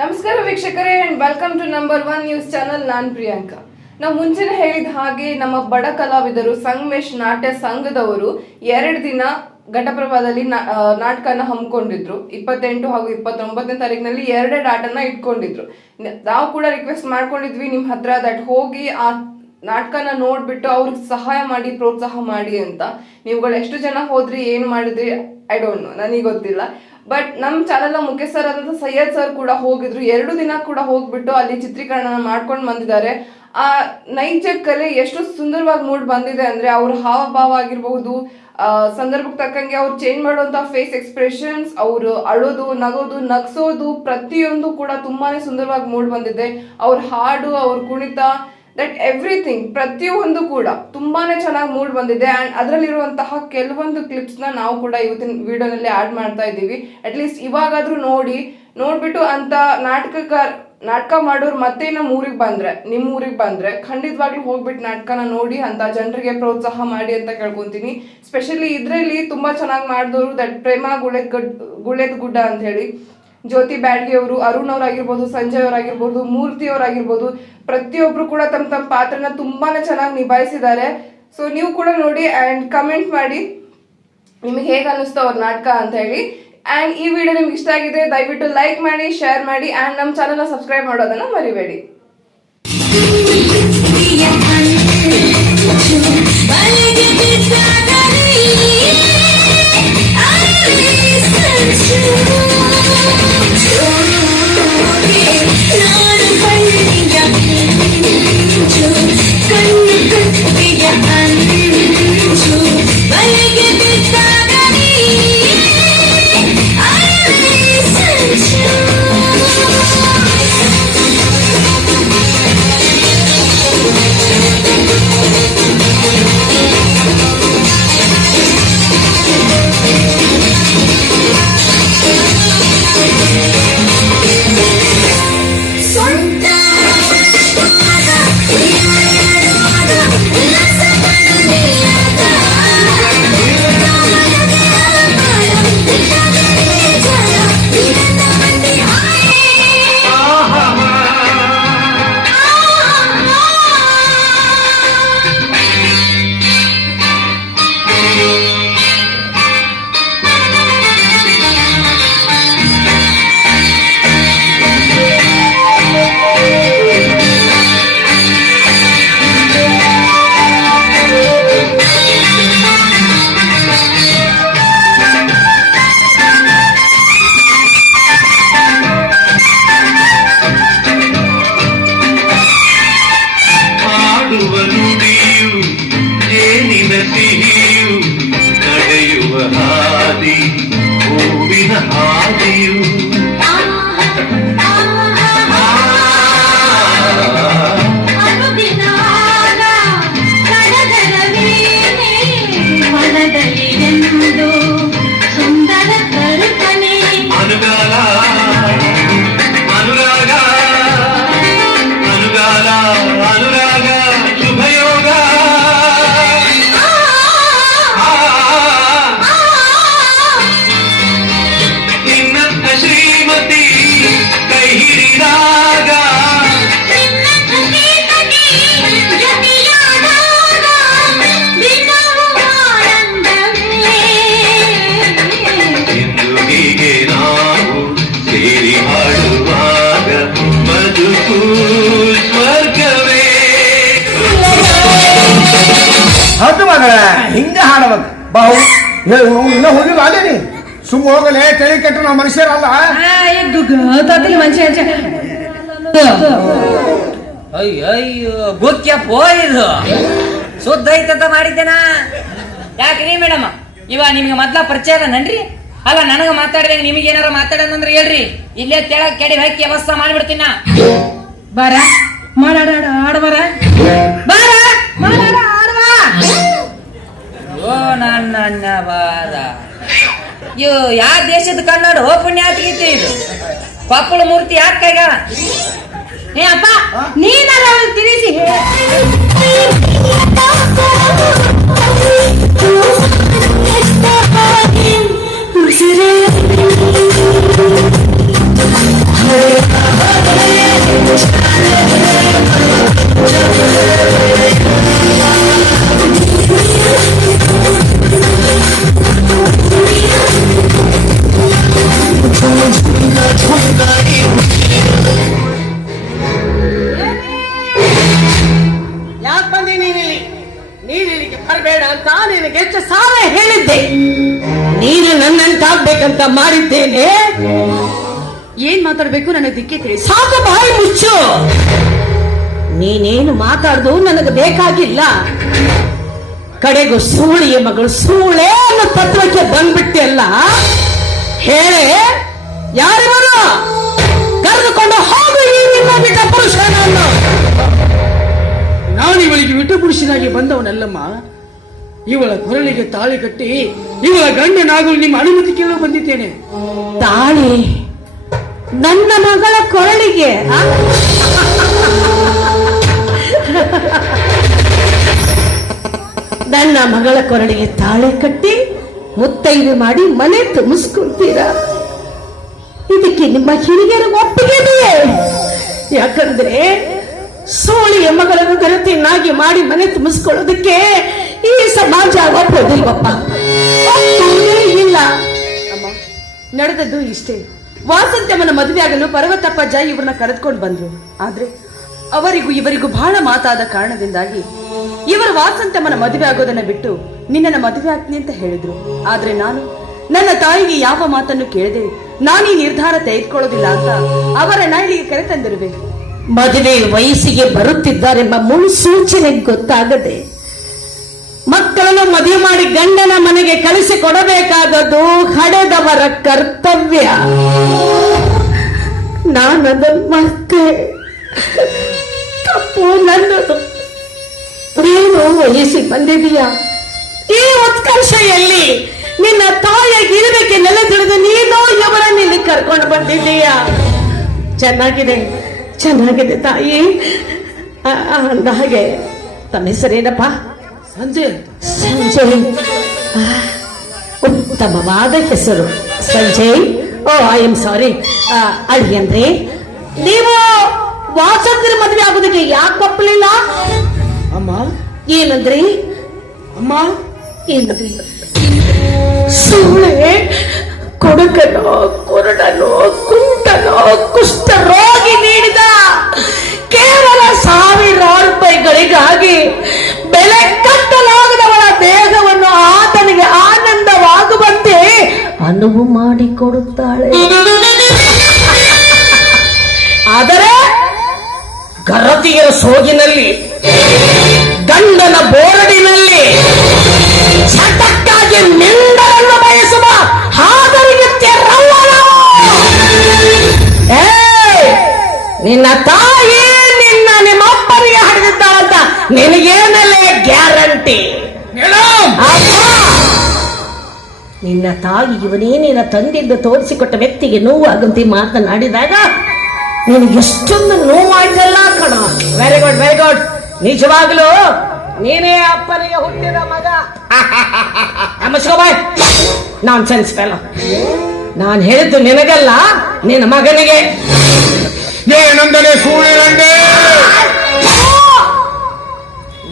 ನಮಸ್ಕಾರ ವೀಕ್ಷಕರೇ and welcome to number one news channel ನಾನ್ ಪ್ರಿಯಾಂಕಾ. ನಾವು ಮುಂಚೆನೆ ಹೇಳಿದ ಹಾಗೆ ನಮ್ಮ ಬಡ ಕಲಾವಿದರು ಸಂಗಮೇಶ್ ನಾಟ್ಯ ಸಂಘದವರು ಎರಡು ದಿನ ಘಟಪ್ರಭಾದಲ್ಲಿ ನಾಟಕನ ಹಮ್ಮಿಕೊಂಡಿದ್ರು. ಇಪ್ಪತ್ತೆಂಟು ಹಾಗೂ ಇಪ್ಪತ್ತೊಂಬತ್ತನೇ ತಾರೀಕಿನಲ್ಲಿ ಎರಡೆರಡು ಡಾಟನ್ನ ಇಟ್ಕೊಂಡಿದ್ರು. ನಾವು ಕೂಡ ರಿಕ್ವೆಸ್ಟ್ ಮಾಡ್ಕೊಂಡಿದ್ವಿ ನಿಮ್ಮ ಹತ್ರ ದಟ್ ಹೋಗಿ ಆ ನಾಟಕನ ನೋಡ್ಬಿಟ್ಟು ಅವ್ರಿಗೆ ಸಹಾಯ ಮಾಡಿ, ಪ್ರೋತ್ಸಾಹ ಮಾಡಿ ಅಂತ. ನೀವುಗಳು ಎಷ್ಟು ಜನ ಹೋದ್ರಿ, ಏನು ಮಾಡಿದ್ರಿ? ಐ ಡೋಂಟ್ ನೋ ನನಗೆ ಗೊತ್ತಿಲ್ಲ. ಬಟ್ ನಮ್ಮ ಚಾನೆಲ್ ಮುಖ್ಯಸ್ಥರಾದಂಥ ಸೈಯದ್ ಸರ್ ಕೂಡ ಹೋಗಿದ್ರು. ಎರಡು ದಿನ ಕೂಡ ಹೋಗ್ಬಿಟ್ಟು ಅಲ್ಲಿ ಚಿತ್ರೀಕರಣ ಮಾಡ್ಕೊಂಡು ಬಂದಿದ್ದಾರೆ. ಆ ನೈಜ ಕಲೆ ಎಷ್ಟು ಸುಂದರವಾಗಿ ಮೂಡ್ ಬಂದಿದೆ ಅಂದ್ರೆ ಅವ್ರ ಹಾವಭಾವ ಆಗಿರಬಹುದು ಸಂದರ್ಭಕ್ಕೆ ತಕ್ಕಂಗೆ ಅವ್ರು ಚೇಂಜ್ ಮಾಡುವಂತ ಫೇಸ್ ಎಕ್ಸ್ಪ್ರೆಷನ್ಸ್ ಅವರು ಅಳೋದು, ನಗೋದು, ನಗ್ಸೋದು ಪ್ರತಿಯೊಂದು ಕೂಡ ತುಂಬಾನೇ ಸುಂದರವಾಗಿ ಮೂಡ್ ಬಂದಿದೆ. ಅವ್ರ ಹಾಡು, ಅವ್ರ ಕುಣಿತ ದಟ್ ಎವ್ರಿಥಿಂಗ್ ಪ್ರತಿಯೊಂದು ಕೂಡ ತುಂಬಾನೇ ಚೆನ್ನಾಗಿ ಮೂಡ್ ಬಂದಿದೆ ಅಂಡ್ ಅದರಲ್ಲಿರುವಂತಹ ಕೆಲವೊಂದು ಕ್ಲಿಪ್ಸ್ನ ನಾವು ಕೂಡ ಇವತ್ತಿನ ವಿಡಿಯೋನಲ್ಲಿ ಆಡ್ ಮಾಡ್ತಾ ಇದ್ದೀವಿ. ಅಟ್ ಲೀಸ್ಟ್ ಇವಾಗಾದ್ರೂ ನೋಡಿ, ನೋಡ್ಬಿಟ್ಟು ಅಂತ ನಾಟಕಕಾರ, ನಾಟಕ ಮಾಡೋರು ಮತ್ತೆ ನಮ್ಮ ಊರಿಗೆ ಬಂದ್ರೆ ನಿಮ್ಮ ಊರಿಗೆ ಬಂದ್ರೆ ಖಂಡಿತವಾಗ್ಲೂ ಹೋಗ್ಬಿಟ್ಟು ನಾಟಕನ ನೋಡಿ ಅಂತ ಜನರಿಗೆ ಪ್ರೋತ್ಸಾಹ ಮಾಡಿ ಅಂತ ಕೇಳ್ಕೊತೀನಿ. ಸ್ಪೆಷಲಿ ಇದರಲ್ಲಿ ತುಂಬಾ ಚೆನ್ನಾಗಿ ಮಾಡಿದವರು ದಟ್ ಪ್ರೇಮ ಗುಳೆದ್ ಗುಡ್, ಗುಳೆದ್ ಗುಡ್ಡ ಅಂತ ಹೇಳಿ. ಜ್ಯೋತಿ ಬ್ಯಾಡ್ಗೆ ಅವರು, ಅರುಣ್ ಅವರಾಗಿರ್ಬೋದು, ಸಂಜಯ್ ಅವರಾಗಿರ್ಬೋದು, ಮೂರ್ತಿ ಅವರಾಗಿರ್ಬೋದು, ಪ್ರತಿಯೊಬ್ರು ಕೂಡ ತಮ್ಮ ತಮ್ಮ ಪಾತ್ರನ ತುಂಬಾನೇ ಚೆನ್ನಾಗಿ ನಿಭಾಯಿಸಿದ್ದಾರೆ. ಸೊ ನೀವು ಕೂಡ ನೋಡಿ ಆ್ಯಂಡ್ ಕಮೆಂಟ್ ಮಾಡಿ. ನಿಮಗೆ ಹೇಗೆ ಅನ್ನಿಸ್ತು ಅವ್ರ ನಾಟಕ ಅಂತ ಹೇಳಿ. ಆ್ಯಂಡ್ ಈ ವಿಡಿಯೋ ನಿಮ್ಗೆ ಇಷ್ಟ ಆಗಿದೆ, ದಯವಿಟ್ಟು ಲೈಕ್ ಮಾಡಿ ಶೇರ್ ಮಾಡಿ ಆ್ಯಂಡ್ ನಮ್ಮ ಚಾನಲ್ನ ಸಬ್ಸ್ಕ್ರೈಬ್ ಮಾಡೋದನ್ನ ಮರಿಬೇಡಿ. ಹೌದು ಮಗಳ ಹಿಂಗ ಹಾಡಬೇಕು ಬಾವು ಇನ್ನ ಹೋಗಿಲ್ಲ ಅಲ್ಲೇ ನೀ ಸುಮ್ಮ ಹೋಗಲೇ ತಲೆ ಕೆಟ್ಟ ನಾವು ಮನುಷ್ಯರಲ್ಲ. ಅಯ್ಯಯ್ಯೋ ಮನುಷ್ಯ ಅಯ್ಯಯ್ಯೋ ಗೊಕ್ಯಪ್ಪ ಇದು ಶುದ್ಧ ಐತಂತ ಮಾಡಿದ್ದೇನಾ? ಯಾಕ್ರಿ ಮೇಡಮ್? ಇವ ನಿಮ್ಗೆ ಮೊದ್ಲ ಪರಿಚಯ ಅದನನ್ರಿ ಅಲ್ಲ ನನಗ ಮಾತಾಡಿದಾಗ ನಿಮಗೆ ಏನಾರ ಮಾತಾಡೋದಂದ್ರೆ ಹೇಳ್ರಿ. ಇಲ್ಲೇ ತೆಳಗ್ ಕೆಡಿ ಹಾಕಿ ವ್ಯವಸ್ಥೆ ಮಾಡ್ಬಿಡ್ತೀನ ಬಾರ ಮಾಡಾಡ ಆಡ ಬಾರ ಬಾರ ಮಾಡಾಡ ಆಡ್ವಾ ಓ ನನ್ನ ಬಾದ ಇವು ಯಾವ ದೇಶದ ಕನ್ನಡ ಹೋ ಪುಣ್ಯಾತ್ಗೀತಿ ಇದು? ಕೊಪ್ಪಳ ಮೂರ್ತಿ ಯಾಕೆ ಕೈಗಾಳ? ಏ, ಅಪ್ಪ, ನೀನಲ್ಲ ಅವ್ನಿಗೆ ತಿಳಿಸಿ. ಉಸಿರೇ ನೀನಿಗೆ ಬರಬೇಡ ಅಂತ ನಿನಗೆ ಹೆಚ್ಚು ಸಾಲ ಹೇಳಿದ್ದೆ. ನೀನು ನನ್ನಂತಾಗ್ಬೇಕಂತ ಮಾಡಿದ್ದೇನೆ. ಏನ್ ಮಾತಾಡ್ಬೇಕು ನನಗೆ ದಿಕ್ಕೆ ತಿಳಿ ಸಾಕು ಬಾಯಿ ಮುಚ್ಚು. ನೀನೇನು ಮಾತಾಡ್ದು ನನಗೆ ಬೇಕಾಗಿಲ್ಲ. ಕಡೆಗೂ ಸೂಳಿಯ ಮಗಳು ಸೂಳೆ ಅನ್ನೋ ತತ್ವಕ್ಕೆ ಬಂದ್ಬಿಟ್ಟೆ ಅಲ್ಲ ಹೇಳೇ ಯಾರು ಪುರುಷನಾಗಿ ಬಂದವನಲ್ಲಮ್ಮ. ಇವಳ ಕೊರಳಿಗೆ ತಾಳಿ ಕಟ್ಟಿ ಇವಳ ಗಂಡನಾಗಲು ನಿಮ್ಮ ಅನುಮತಿ ಕೇಳಲು ಬಂದಿದ್ದೇನೆ. ತಾಳಿ, ನನ್ನ ಮಗಳ ಕೊರಳಿಗೆ ನನ್ನ ಮಗಳ ಕೊರಳಿಗೆ ತಾಳೆ ಕಟ್ಟಿ ಮುತ್ತೈದು ಮಾಡಿ ಮನೆ ತುಂಬಿಸ್ಕೊಳ್ತೀರಾ ಇದಕ್ಕೆ ನಿಮ್ಮ ಹಿರಿಯರ ಒಪ್ಪಿಗೆ ಯಾಕಂದ್ರೆ ಸೋಳಿಯ ಮಗಳನ್ನು ಗರತಿಯನ್ನಾಗಿ ಮಾಡಿ ಮನೆ ತುಂಬಿಸ್ಕೊಳ್ಳೋದಕ್ಕೆ ಈ ಸಮಾಜ ಒಪ್ಪೋದಿಲ್ವಪ್ಪ? ಇಲ್ಲ. ನಡೆದದ್ದು ಇಷ್ಟೇ. ವಾಸಂತ್ಯಮ್ಮನ ಮದುವೆ ಆಗಲು ಪರ್ವತಪ್ಪಜ್ಜ ಇವ್ರನ್ನ ಕರೆದುಕೊಂಡು ಬಂದ್ರು. ಆದ್ರೆ ಅವರಿಗೂ ಇವರಿಗೂ ಬಹಳ ಮಾತಾದ ಕಾರಣದಿಂದಾಗಿ ಇವರು ವಾಸಂತಮ್ಮನ ಮದುವೆ ಆಗೋದನ್ನ ಬಿಟ್ಟು ನಿನ್ನನ್ನ ಮದುವೆ ಆಗ್ತೀನಿ ಅಂತ ಹೇಳಿದ್ರು. ಆದ್ರೆ ನಾನು ನನ್ನ ತಾಯಿಗೆ ಯಾವ ಮಾತನ್ನು ಕೇಳದೆ ನಾನೀ ನಿರ್ಧಾರ ತೆಗೆದುಕೊಳ್ಳೋದಿಲ್ಲ ಅಂತ ಅವರ ನಾಯಿಗೆ ಕರೆತಂದಿರುವೆ ಮದುವೆ ವಯಸ್ಸಿಗೆ ಬರುತ್ತಿದ್ದಾರೆಂಬ ಮುನ್ಸೂಚನೆ ಗೊತ್ತಾಗದೆ ಮಕ್ಕಳನ್ನು ಮದುವೆ ಮಾಡಿ ಗಂಡನ ಮನೆಗೆ ಕಳಿಸಿ ಕೊಡಬೇಕಾದದ್ದು ಹಡೆದವರ ಕರ್ತವ್ಯ. ನಾನದನ್ನು ಮತ್ತೆ ತಪ್ಪು ನನ್ನದು. ನೀನು ವಯಸ್ಸಿಗೆ ಬಂದಿದೀಯಾ ಈ ಉತ್ಕರ್ಷೆಯಲ್ಲಿ ನಿನ್ನ ತಾಯಿಯಾಗಿ ಇರಬೇಕೆ ನೆಲೆ ತಿಳಿದು ನೀನು ಇವರನ್ನ ಇಲ್ಲಿ ಕರ್ಕೊಂಡು ಬಂದಿದ್ದೀಯಾ? ಚೆನ್ನಾಗಿದೆ. ಚೆನ್ನಾಗಿದೆ ತಾಯಿ. ಅಂದ ಹಾಗೆ. ತಮ್ಮ ಹೆಸರೇನಪ್ಪ ಸಂಜೆ. ಸಂಜಯ್ ಉತ್ತಮವಾದ ಹೆಸರು. Sanjay oh I'm sorry ಅಳಿಯಂದ್ರೆ ನೀವು ವಾಸಂತರ ಮದುವೆ ಆಗೋದಕ್ಕೆ ಯಾಕೆ ಒಪ್ಪಲಿಲ್ಲ? ಅಮ್ಮ. ಏನಂದ್ರಿ? ಅಮ್ಮ. ಏನಂದ್ರಿ? ಸುಳ್ಳೆ ಕೊಡಕನೋ ಕೊರಡನೋ ಕುಂಟನೋ ಕುಷ್ಠ ರೋಗಿ ನೀಡಿದ ಕೇವಲ ಸಾವಿರ ರೂಪಾಯಿಗಳಿಗಾಗಿ ಬೆಲೆ ಕಟ್ಟಲಾಗದವಳ ದೇಹವನ್ನು ಆತನಿಗೆ ಆನಂದವಾಗುವಂತೆ ಅನುವು ಮಾಡಿಕೊಡುತ್ತಾಳೆ. ಆದರೆ ಗರತಿಯರ ಸೋಗಿನಲ್ಲಿ, ಗಂಡನ ಬೋರಡಿನಲ್ಲಿ ಚಟಕ್ಕಾಗಿ ನಿಂದರನ್ನು ನಿನ್ನ ತಾಯಿ ನಿನ್ನ ನಿಮ್ಮಪ್ಪನಿಗೆ ಹಡೆದಿದ್ದಾಳಂತ ನಿನಗೇನಲ್ಲೇ ಗ್ಯಾರಂಟಿ? ನಿನ್ನ ತಾಯಿ ಇವನೇ ನಿನ್ನ ತಂದೆಯಿಂದ ತೋರಿಸಿಕೊಟ್ಟ ವ್ಯಕ್ತಿಗೆ ನೋವಾಗಂತಿ ಮಾತನಾಡಿದಾಗ ನೀನು ಎಷ್ಟೊಂದು ನೋವಾಯ್ತಲ್ಲ ಕಣ. ವೆರಿ ಗುಡ್ ವೆರಿ ಗುಡ್ ನಿಜವಾಗ್ಲೂ ನೀನೇ ಅಪ್ಪನಿಗೆ ಹುಟ್ಟಿದ ಮಗ. ನಮಸ್ಕೋಬಾಯ್ ನಾನ್ ಸೆನ್ಸ್ ಫೆಲ ನಾನು ಹೇಳಿದ್ದು ನಿನಗಲ್ಲ ನಿನ್ನ ಮಗನಿಗೆ. ಏನಂದರೆ ಸೂಳಿರಂಡೆ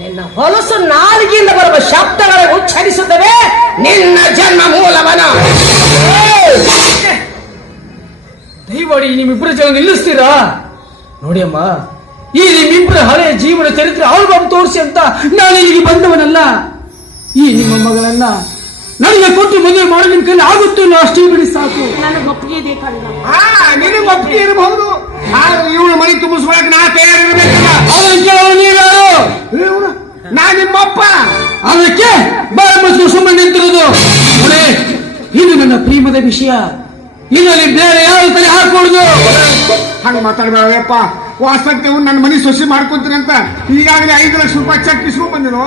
ನಿನ್ನ ಹೊಲಸು ನಾಲಿಗೆಯಿಂದ ಬರುವ ಶಬ್ದಗಳ ಉಚ್ಚರಿಸುತ್ತವೆ ನಿನ್ನ ಜನ್ಮ ಮೂಲವನ. ದಯವಾಡಿ ನಿಮ್ಮಿಬ್ಬರ ಜನ ನಿಲ್ಲಿಸ್ತೀರಾ? ನೋಡಿ ಅಮ್ಮ ಈ ನಿಮ್ಮಿಬ್ಬರ ಹಳೆಯ ಜೀವನ ಚರಿತ್ರೆ ಆಲ್ಬಮ್ ತೋರಿಸಿ ಅಂತ ನಾನು ಇಲ್ಲಿಗೆ ಬಂದವನಲ್ಲ. ಈ ನಿಮ್ಮ ಮಗಳನ್ನ ನನಗೆ ಕೊಟ್ಟು ಮದುವೆ ಮಾಡೋ ನಿಮ್ ಕೈಲಿ ಆಗುತ್ತೆ ಅಷ್ಟೇ ಬಿಡಿ ಸಾಕು. ನನಗೆ ಒಪ್ಪಿಗೆ ಬೇಕಾಗಿಲ್ಲ. ಹಾ ನಿನಗೆ ಒಪ್ಪಿಗೆ ಇರಬಹುದು. ಇವಳು ಮನೆ ತುಂಬಿಸ್ಕೊಳಕ್ ನಾ ತಯಾರಿರ್ಬೇಕಲ್ಲ. ಅದನ್ನ ಕೇಳೋ ನೀವ್ಯಾರು ನಾ ನಿಮ್ಮಪ್ಪ. ಅದಕ್ಕೆ ಬಾಯ ಮುಚ್ಚಿಕೊಂಡು ಸುಮ್ಮನೆ ನಿಂತಿರೋದು. ಇದು ನನ್ನ ಪ್ರೇಮದ ವಿಷಯ. ಇದರಲ್ಲಿ ಬೇರೆ ಯಾವ ತಲೆ ಹಾಕೊಡುದು ಹಂಗ ಮಾತಾಡ್ಬೇಡಪ್ಪ. ವಾಸ್ತವ್ಯ ನನ್ನ ಮನೆ ಸೊಸಿ ಮಾಡ್ಕೊಂತೀನಿ ಅಂತ ಈಗಾಗಲೇ ಐದು ಲಕ್ಷ ರೂಪಾಯಿ ಚೆಕ್ ಇಸ್ಕೊಂಡ್ ಬಂದಿರೋ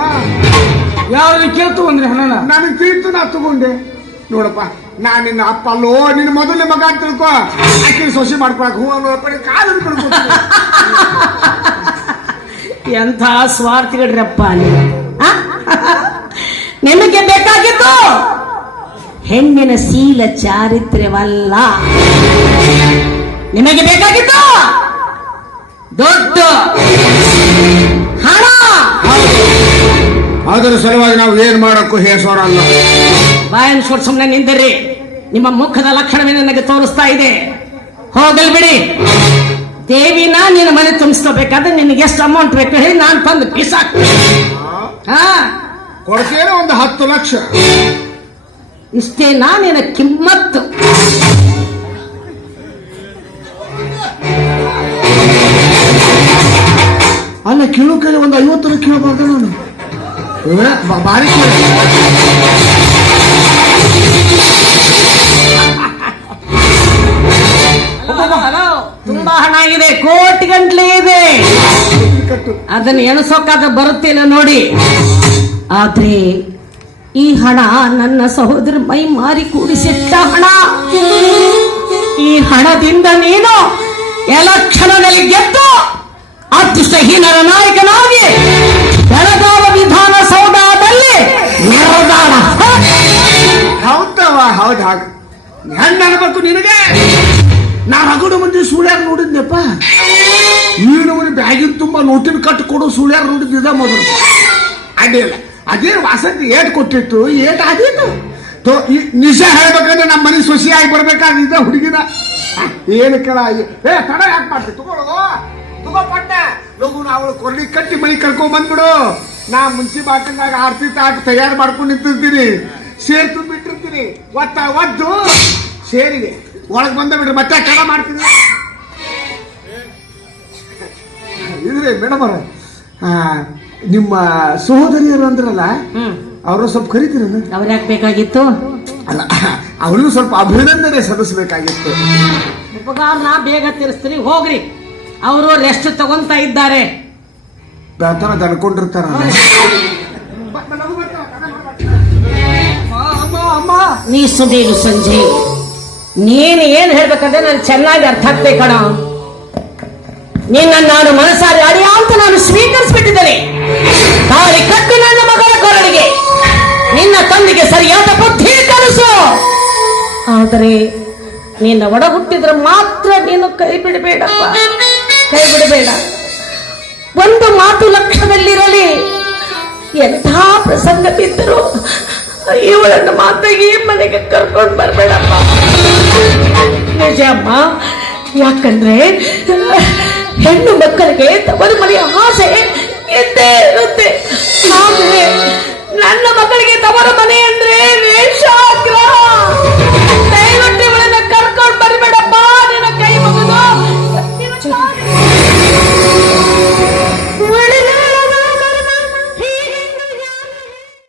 ಯಾರು ಕೇಳ್ತು ಅಂದ್ರೆ ಹಣನ? ನನಗೆ ತಿಳಿತು ನಾ ತಗೊಂಡೆ. ನೋಡಪ್ಪ. ನಾ ನಿನ್ನ ಅಪ್ಪ ಅಲ್ಲೋ ನಿನ್ನ ಮೊದಲನೇ ಮಗ ಅಂತ ತಿಳ್ಕೊ. ಆಕೆ ಸೊಸೆ ಮಾಡ್ಕೊಳಕ್ ಹೂ ಅನ್ನೋ ಕಡೆ ಕಾಲು ಎಂಥ ಸ್ವಾರ್ಥ ನೀವು? ನಿಮಗೆ ಬೇಕಾಗಿತ್ತು ಹೆಣ್ಣಿನ ಶೀಲ ಚಾರಿತ್ರ್ಯವಲ್ಲ. ನಿಮಗೆ ಬೇಕಾಗಿತ್ತು ದೊಡ್ಡ ಹಣ. ಅದರ ಸಲುವಾಗಿ ನಾವು ಏನ್ ಮಾಡಕ್ಕೂ ಹೇಸೋರಲ್ಲ. ಬಾಯನ್ ಸೋರ್ ಸುಮ್ಮನೆ ನಿಂದಿರಿ. ನಿಮ್ಮ ಮುಖದ ಲಕ್ಷಣವೇ ನನಗೆ ತೋರಿಸ್ತಾ ಇದೆ. ಹೋಗಲ್ ಬಿಡಿ. ದೇವಿನ ನಿನ್ನ ಮನೆ ತುಂಬಿಸ್ಕೋಬೇಕಾದ್ರೆ ನಿನಗೆ ಎಷ್ಟು ಅಮೌಂಟ್ ಬೇಕು ಹೇಳಿ ನಾನು ತಂದು ಬಿಸಾಕ್. ಹಾ? ಕೊಡ್ತೇನೆ ಒಂದು ಹತ್ತು ಲಕ್ಷ. ಇಷ್ಟೇ ನಾನಿನ ಕಿಮ್ಮತ್ತು. ಅಲ್ಲ ಕೀಳು ಕೈಲಿ ಒಂದು ಐವತ್ತರ ಕೇಳಬಾರ್ದು ನಾನು. ಬಾರಿ ಕೇಳಿ ಅದನ್ನ ಎಣಸೋಕಾದ ಬರುತ್ತಿಲ್ಲ ನೋಡಿ. ಆದ್ರೆ ಈ ಹಣ ನನ್ನ ಸಹೋದರ ಮೈ ಮಾರಿ ಕೂಡಿಸಿಟ್ಟ ಹಣ. ಈ ಹಣದಿಂದ ನೀನು ಎಲೆಕ್ಷನ್ನಲ್ಲಿ ಗೆದ್ದು ಅದೃಷ್ಟಹೀನರ ನಾಯಕನಾಗಿ ಬೆಳಗಾವ ವಿಧಾನಸೌಧದಲ್ಲಿ ಮೆರದಾಡ ಹೌದವ ಹೌದು ಹೌದಾ ಹೆಣ್ಣ ಅನ್ಬೇಕು ನಿನಗೆ. ನಾ ಹಗುಡು ಮುಂದೆ ಸೂರ್ಯ ನೋಡಿದ್ನಪ್ಪ. ಈ ನಮೂನಿ ಬ್ಯಾಗಿನ ತುಂಬ ನೋಟಿನ ಕಟ್ಟು ಕೊಡು ಸುಳ್ಯಾರ ನೋಡಿದ್ದ ಮೊದಲು ಅಡ್ಡಿಲ್ಲ ಅದೇ ವಾಸಂತಿ ಏಟ್ ಕೊಟ್ಟಿತ್ತು? ಏಟ್ ಅದೇನು ತೋ ಈ ನಿಜ ಹೇಳ್ಬೇಕಂದ್ರೆ ನಮ್ಮ ಮನೆ ಸೊಸಿಯಾಗಿ ಬರ್ಬೇಕಾಗಿದ್ದ ಹುಡುಗಿನ. ಹ, ಏನು ಕೇಳ? ಏ ತಡ ಯಾಕೆ ಮಾಡ್ತಿ? ತಗೊಳ್ಳೋದು ತಗೋ ಪಟ್ಟ. ಲಗು ಅವಳು ಕೊರಳಿ ಕಟ್ಟಿ ಮನೆ ಕರ್ಕೊಂಡ್ ಬಂದ್ಬಿಡು. ನಾ ಮುಂಚೆ ಬಾಕಲ್ದಾಗ ಆರ್ತಿ ತಾಕ ತಯಾರು ಮಾಡ್ಕೊಂಡು ನಿಂತಿರ್ತೀನಿ. ಸೇರ್ ತುಂಬಿಟ್ಟಿರ್ತೀನಿ. ಒತ್ತ ಒದ್ದು. ಸೇರಿಗೆ. ಒಳಗೆ ಬಂದ ಬಿಡ್ರಿ ಮತ್ತೆ ಕಡ ಮಾಡ್ತೀನಿ. ಇದ್ರಿ ಮೇಡಮ್ ಅವ್ರ ನಿಮ್ಮ ಸಹೋದರಿಯರು ಅಂದ್ರಲ್ಲ ಅವರು ಸ್ವಲ್ಪ ಕರಿತೀರ ಅವ್ರು ಯಾಕೆ ಬೇಕಾಗಿತ್ತು? ಅಲ್ಲ ಅವ್ರಿಗೂ ಸ್ವಲ್ಪ ಅಭಿನಂದನೆ ಸಲ್ಲಿಸಬೇಕಾಗಿತ್ತು. ಉಪಕಾರನ ಬೇಗ ತೀರಿಸ್ತೀನಿ ಹೋಗ್ರಿ. ಅವರು ರೆಸ್ಟ್ ತಗೊಂತ ಇದ್ದಾರೆ. ಬೇತಾನ ದನ್ಕೊಂಡಿರ್ತಾರ ನೀ ಸುದೀನು ಸಂಜೆ. ನೀನು ಏನ್ ಹೇಳ್ಬೇಕಂದ್ರೆ ನಾನು ಚೆನ್ನಾಗಿ ಅರ್ಥ ಆಗ್ತೇ ಕಣ. ನಿನ್ನ ನಾನು ಮನಸಾರಿ ಅಡಿಯಾ ಅಂತ ನಾನು ಸ್ವೀಕರಿಸಿಬಿಟ್ಟಿದ್ದೇನೆ. ತಾಳಿ ಕಟ್ಟು ನನ್ನ ಮಗಳ ಕೊರಳಿಗೆ. ನಿನ್ನ ತಂದೆಗೆ ಸರಿಯಾದ ಬುದ್ಧಿ ಕಲಿಸು. ಆದರೆ ನಿನ್ನ ಒಡ ಹುಟ್ಟಿದ್ರೆ ಮಾತ್ರ ನೀನು ಕೈ ಬಿಡಬೇಡಪ್ಪ. ಕೈ ಬಿಡಬೇಡ. ಒಂದು ಮಾತು ಲಕ್ಷದಲ್ಲಿರಲಿ ಎಂಥ ಪ್ರಸಂಗ ಬಿದ್ದರು ಇವಳನ್ನು ಮಾತ್ರ ಈ ಮನೆಗೆ ಕರ್ಕೊಂಡು ಬರಬೇಡಪ್ಪ. ನಿಜಮ್ಮ ಯಾಕಂದ್ರೆ ಹೆಣ್ಣು ಮಕ್ಕಳಿಗೆ ತವರು ಮನೆಯ ಆಸೆ ಇದ್ದೇ ಇರುತ್ತೆ. ನನ್ನ ಮಕ್ಕಳಿಗೆ ತವರು ಮನೆ ಅಂದ್ರೆ ವೇಷಾಗ್ರಹ.